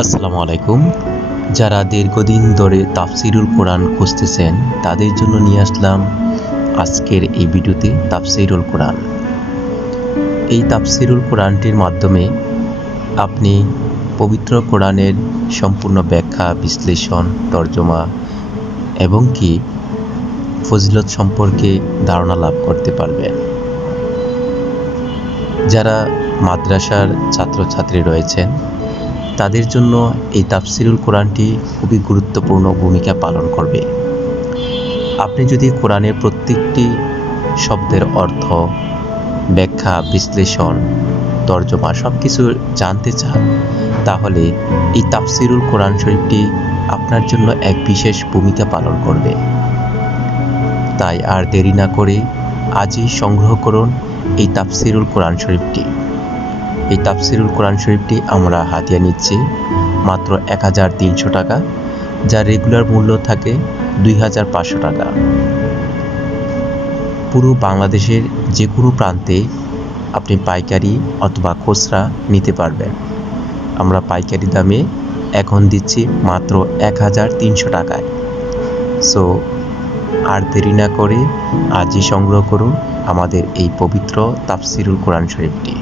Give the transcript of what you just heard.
আসসালামু আলাইকুম। যারা দীর্ঘদিন ধরে তাফসিরুল কোরআন খুঁজতেছেন, তাদের জন্য নিয়ে আসলাম আজকের এই ভিডিওতে তাফসিরুল কোরআন। এই তাফসিরুল কোরআনটির মাধ্যমে আপনি পবিত্র কোরআনের সম্পূর্ণ ব্যাখ্যা, বিশ্লেষণ, তর্জমা এবং কি ফজিলত সম্পর্কে ধারণা লাভ করতে পারবেন। যারা মাদ্রাসার ছাত্রছাত্রী রয়েছেন তাদের জন্য এই তাফসিরুল কোরআনটি খুবই গুরুত্বপূর্ণ ভূমিকা পালন করবে। আপনি যদি কোরআনের প্রত্যেকটি শব্দের অর্থ, ব্যাখ্যা, বিশ্লেষণ, তর্জমা সব কিছু জানতে চান, তাহলে এই তাফসিরুল কোরআন শরীফটি আপনার জন্য এক বিশেষ ভূমিকা পালন করবে। তাই আর দেরি না করে আজই সংগ্রহ করুন এই তাফসিরুল কোরআন শরীফটি। এই তাফসিরুল কোরআন শরীফটি আমরা হাতিয়া নিচ্ছি। মাত্র এক হাজার তিনশো টাকা যার রেগুলার মূল্য থাকে দুই হাজার পাঁচশো টাকা। পুরো বাংলাদেশের যে কোনো প্রান্তে আপনি পাইকারি অথবা খুচরা নিতে পারবেন। আমরা পাইকারি দামে এখন দিচ্ছি মাত্র এক হাজার তিনশো টাকায়। সো আর দেরি না করে আজই সংগ্রহ করুন আমাদের এই পবিত্র তাফসিরুল কোরআন শরীফটি।